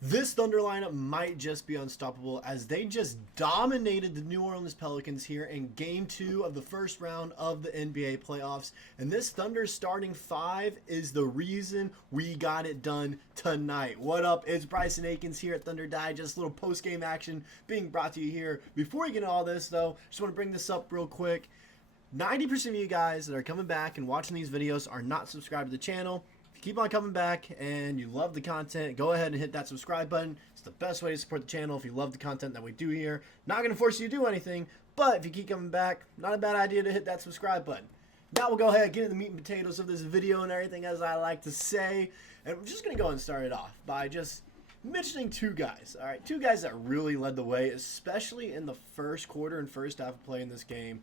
This Thunder lineup might just be unstoppable as they just dominated the New Orleans Pelicans here in Game 2 of the first round of the NBA playoffs. And this Thunder starting five is the reason we got it done tonight. What up? It's Bryson Akins here at Thunder Digest. Little post-game action being brought to you here. Before we get into all this, though, just want to bring this up real quick. 90% of you guys that are coming back and watching these videos are not subscribed to the channel. Keep on coming back and you love the content, go ahead and hit that subscribe button. It's the best way to support the channel if you love the content that we do here. Not going to force you to do anything, but if you keep coming back, not a bad idea to hit that subscribe button. Now we'll go ahead and get into the meat and potatoes of this video and everything, as I like to say. And we're just going to go and start it off by just mentioning two guys. All right, two guys that really led the way, especially in the first quarter and first half of play in this game.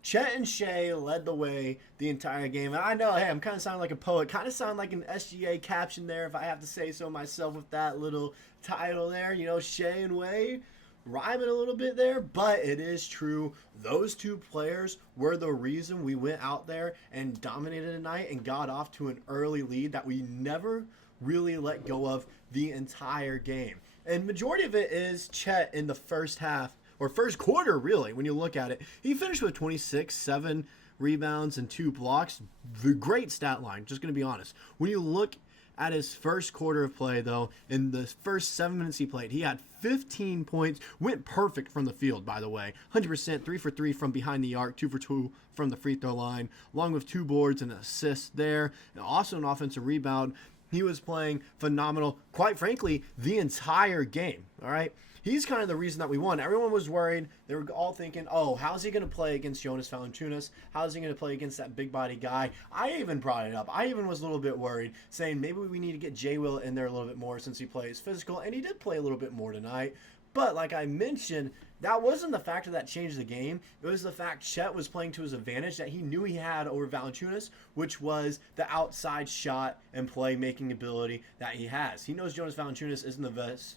Chet and Shai led the way the entire game. And I know, hey, I'm kind of sounding like a poet. Kind of sound like an SGA caption there, if I have to say so myself, with that little title there. You know, Shai and Way rhyming a little bit there. But it is true. Those two players were the reason we went out there and dominated tonight and got off to an early lead that we never really let go of the entire game. And majority of it is Chet in the first half. Or first quarter, really, when you look at it. He finished with 26, 7 rebounds, and 2 blocks. The great stat line, just going to be honest. When you look at his first quarter of play, though, in the first 7 minutes he played, he had 15 points. Went perfect from the field, by the way. 100%, 3 for 3 from behind the arc, 2 for 2 from the free throw line, along with 2 boards and an assist there. And also an offensive rebound. He was playing phenomenal, quite frankly, the entire game, all right? He's kind of the reason that we won. Everyone was worried. They were all thinking, oh, how's he going to play against Jonas Valanciunas? How's he going to play against that big body guy? I even brought it up. I even was a little bit worried, saying maybe we need to get J. Will in there a little bit more since he plays physical, and he did play a little bit more tonight. But like I mentioned, that wasn't the factor that changed the game. It was the fact Chet was playing to his advantage that he knew he had over Valanciunas, which was the outside shot and playmaking ability that he has. He knows Jonas Valanciunas isn't the best,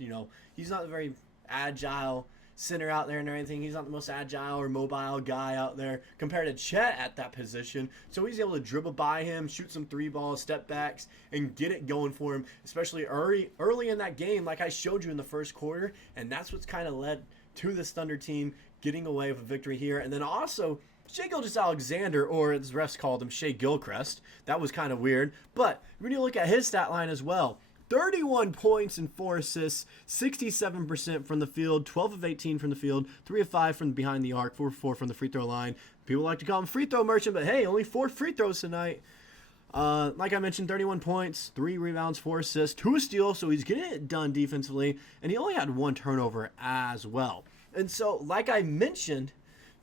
he's not a very agile center out there and everything. He's not the most agile or mobile guy out there compared to Chet at that position. So he's able to dribble by him, shoot some 3 balls, step backs, and get it going for him, especially early in that game, like I showed you in the first quarter. And that's what's kind of led to this Thunder team getting away with a victory here. And then also, Shai Gilgeous-Alexander, or as refs called him, Shai Gilchrist. That was kind of weird. But when you look at his stat line as well, 31 points and 4 assists, 67% from the field, 12 of 18 from the field, 3 of 5 from behind the arc, 4 of 4 from the free throw line. People like to call him free throw merchant, but hey, only 4 free throws tonight. Like I mentioned, 31 points, 3 rebounds, 4 assists, 2 steals, so he's getting it done defensively, and he only had 1 turnover as well. And so, like I mentioned,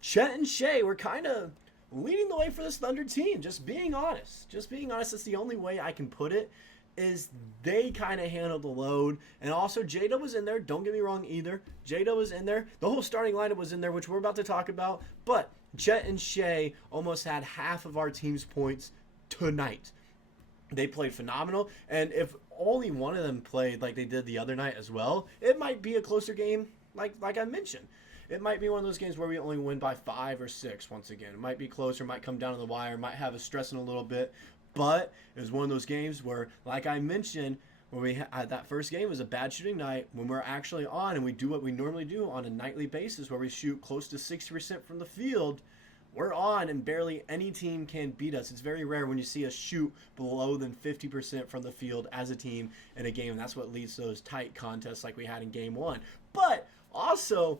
Chet and Shai were kind of leading the way for this Thunder team, just being honest. Just being honest, that's the only way I can put it. Is they kind of handled the load. And also Jada was in there, don't get me wrong either. Jada was in there, the whole starting lineup was in there, which we're about to talk about. But Chet and Shai almost had half of our team's points tonight. They played phenomenal, and if only one of them played like they did the other night as well, it might be a closer game, like I mentioned. It might be one of those games where we only win by 5 or 6 once again. It might be closer, might come down to the wire, might have us stressing a little bit. But it was one of those games where, like I mentioned, when we had that first game was a bad shooting night. When we're actually on and we do what we normally do on a nightly basis, where we shoot close to 60% from the field, we're on and barely any team can beat us. It's very rare when you see us shoot below than 50% from the field as a team in a game. And that's what leads to those tight contests like we had in game 1. But also,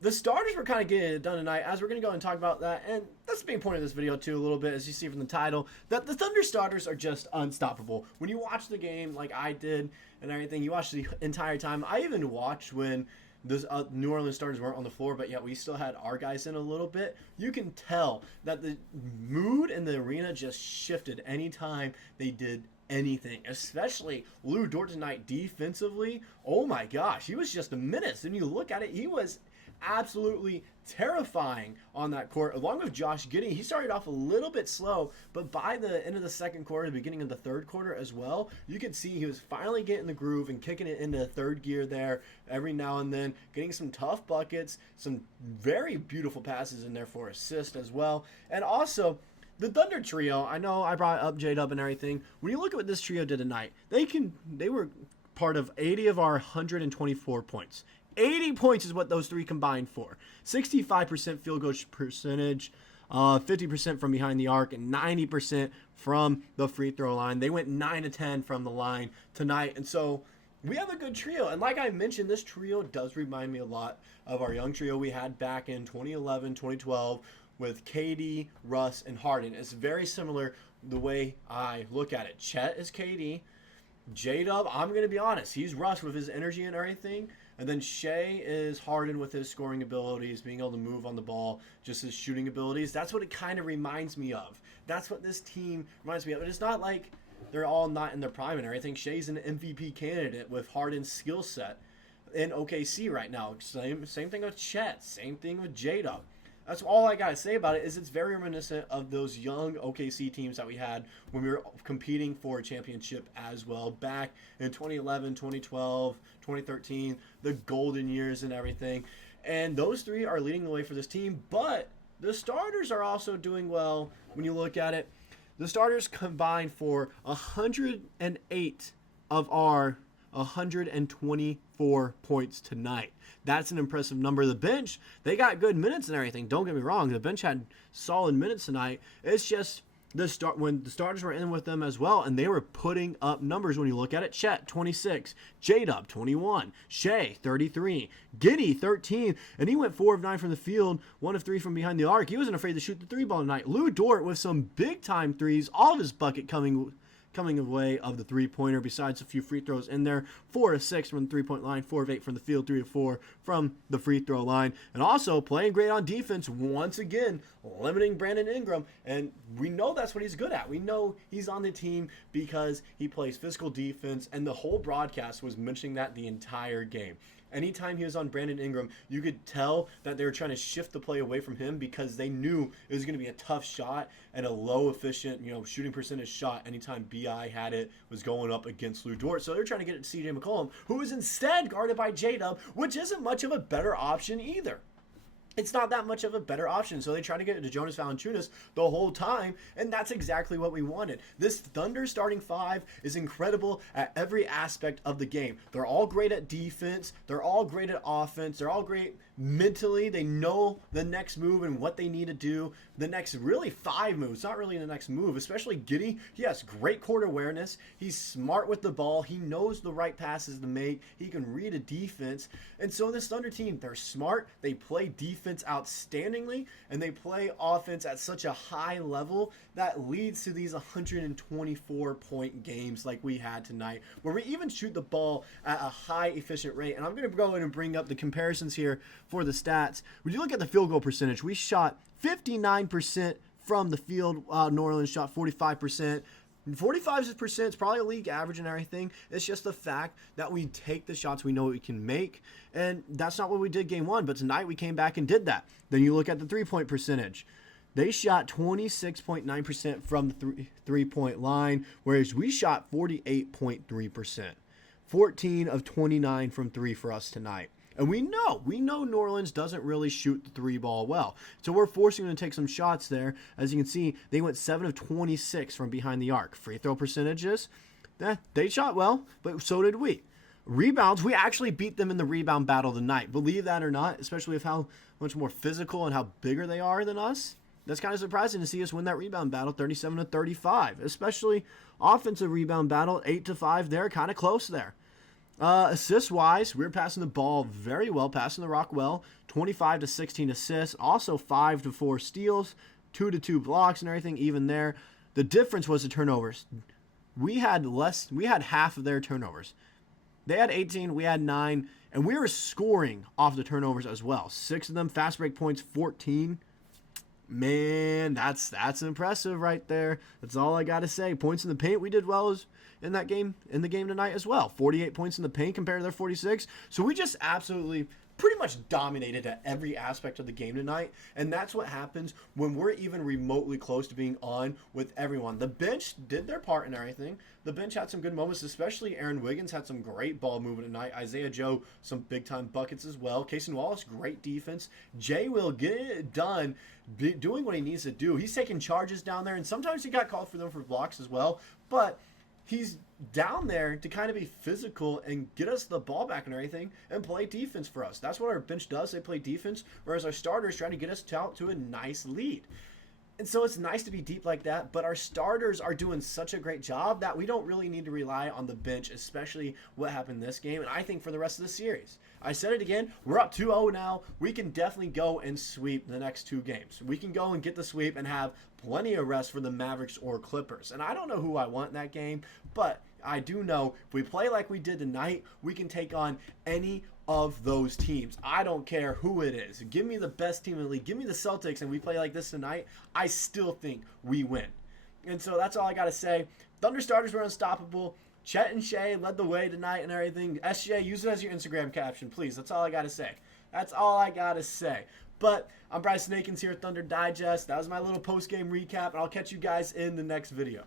the starters were kind of getting it done tonight, as we're going to go and talk about that. And that's the main point of this video, too, a little bit, as you see from the title, that the Thunder starters are just unstoppable. When you watch the game like I did and everything, you watch the entire time. I even watched when those New Orleans starters weren't on the floor, but yet we still had our guys in a little bit. You can tell that the mood in the arena just shifted anytime they did anything, especially Lou Dort tonight defensively. Oh my gosh, he was just a menace. And you look at it, he was absolutely terrifying on that court, along with Josh Giddey. He started off a little bit slow, but by the end of the second quarter, the beginning of the third quarter as well, you could see he was finally getting the groove and kicking it into third gear there every now and then, getting some tough buckets, some very beautiful passes in there for assist as well. And also, the Thunder trio, I know I brought up J-Dub and everything. When you look at what this trio did tonight, they were part of 80 of our 124 points. 80 points is what those three combined for. 65% field goal percentage, 50% from behind the arc, and 90% from the free throw line. They went 9 to 10 from the line tonight. And so we have a good trio. And like I mentioned, this trio does remind me a lot of our young trio we had back in 2011, 2012 with KD, Russ, and Harden. It's very similar the way I look at it. Chet is KD. J-Dub, I'm going to be honest, he's Russ with his energy and everything. And then Shai is Harden with his scoring abilities, being able to move on the ball, just his shooting abilities. That's what it kind of reminds me of. That's what this team reminds me of. And it's not like they're all not in their prime and everything. Shai's an MVP candidate with Harden's skill set in OKC right now. Same thing with Chet. Same thing with J-Dub. That's all I got to say about it is it's very reminiscent of those young OKC teams that we had when we were competing for a championship as well back in 2011, 2012, 2013, the golden years and everything. And those three are leading the way for this team, but the starters are also doing well when you look at it. The starters combined for 108 of our 124 points tonight. That's an impressive number. The bench, they got good minutes and everything. Don't get me wrong. The bench had solid minutes tonight. It's just when the starters were in with them as well, and they were putting up numbers when you look at it. Chet, 26. J-Dub, 21. Shai, 33. Giddey, 13. And he went 4 of 9 from the field, 1 of 3 from behind the arc. He wasn't afraid to shoot the three ball tonight. Dort with some big-time threes. All of his bucket coming away of the three-pointer besides a few free throws in there. 4 of 6 from the three-point line, 4 of 8 from the field, 3 of 4 from the free throw line. And also playing great on defense, once again, limiting Brandon Ingram. And we know that's what he's good at. We know he's on the team because he plays physical defense, and the whole broadcast was mentioning that the entire game. Anytime he was on Brandon Ingram, you could tell that they were trying to shift the play away from him because they knew it was going to be a tough shot and a low efficient, shooting percentage shot anytime BI had it was going up against Dort. So they're trying to get it to CJ McCollum, who was instead guarded by J-Dub, which isn't much of a better option either. It's not that much of a better option. So they try to get it to Jonas Valanciunas the whole time, and that's exactly what we wanted. This Thunder starting five is incredible at every aspect of the game. They're all great at defense. They're all great at offense. They're all great mentally. They know the next move and what they need to do. The next really 5 moves, not really the next move, especially Giddey. He has great court awareness. He's smart with the ball. He knows the right passes to make. He can read a defense. And so this Thunder team, they're smart. They play defense outstandingly, and they play offense at such a high level that leads to these 124-point games like we had tonight, where we even shoot the ball at a high efficient rate. And I'm going to go in and bring up the comparisons here for the stats. When you look at the field goal percentage, we shot 59% from the field. New Orleans shot 45%. 45% is probably a league average and everything. It's just the fact that we take the shots we know we can make, and that's not what we did game one, but tonight we came back and did that. Then you look at the three-point percentage. They shot 26.9% from the three-point line, whereas we shot 48.3%. 14 of 29 from three for us tonight. And we know New Orleans doesn't really shoot the three ball well. So we're forcing them to take some shots there. As you can see, they went 7 of 26 from behind the arc. Free throw percentages, they shot well, but so did we. Rebounds, we actually beat them in the rebound battle tonight. Believe that or not, especially with how much more physical and how bigger they are than us. That's kind of surprising to see us win that rebound battle 37 to 35, especially offensive rebound battle 8 to 5 there, kind of close there. Assist-wise, we're passing the ball very well, passing the rock well. 25 to 16 assists, also 5 to 4 steals, 2 to 2 blocks and everything even there. The difference was the turnovers. We had half of their turnovers. They had 18, we had 9, and we were scoring off the turnovers as well. 6 of them, fast break points, 14. Man, that's impressive right there. That's all I got to say. Points in the paint, we did well in the game tonight as well. 48 points in the paint compared to their 46. So we just absolutely pretty much dominated at every aspect of the game tonight, and that's what happens when we're even remotely close to being on with everyone. The bench did their part and everything. The bench had some good moments, especially Aaron Wiggins had some great ball movement tonight. Isaiah Joe, some big-time buckets as well. Cason Wallace, great defense. Jay will get it done, doing what he needs to do. He's taking charges down there, and sometimes he got called for them for blocks as well, but he's down there to kind of be physical and get us the ball back and everything and play defense for us. That's what our bench does. They play defense, whereas our starters try to get us out to a nice lead. And so it's nice to be deep like that, but our starters are doing such a great job that we don't really need to rely on the bench, especially what happened this game, and I think for the rest of the series. I said it again, we're up 2-0 now. We can definitely go and sweep the next 2 games. We can go and get the sweep and have plenty of rest for the Mavericks or Clippers. And I don't know who I want in that game, but I do know if we play like we did tonight, we can take on any of those teams. I don't care who it is. Give me the best team in the league. Give me the Celtics and we play like this tonight. I still think we win. And so that's all I got to say. Thunder starters were unstoppable. Chet and Shai led the way tonight and everything. SJ, use it as your Instagram caption, please. That's all I got to say. That's all I got to say. But I'm Bryson Akins here at Thunder Digest. That was my little post-game recap, and I'll catch you guys in the next video.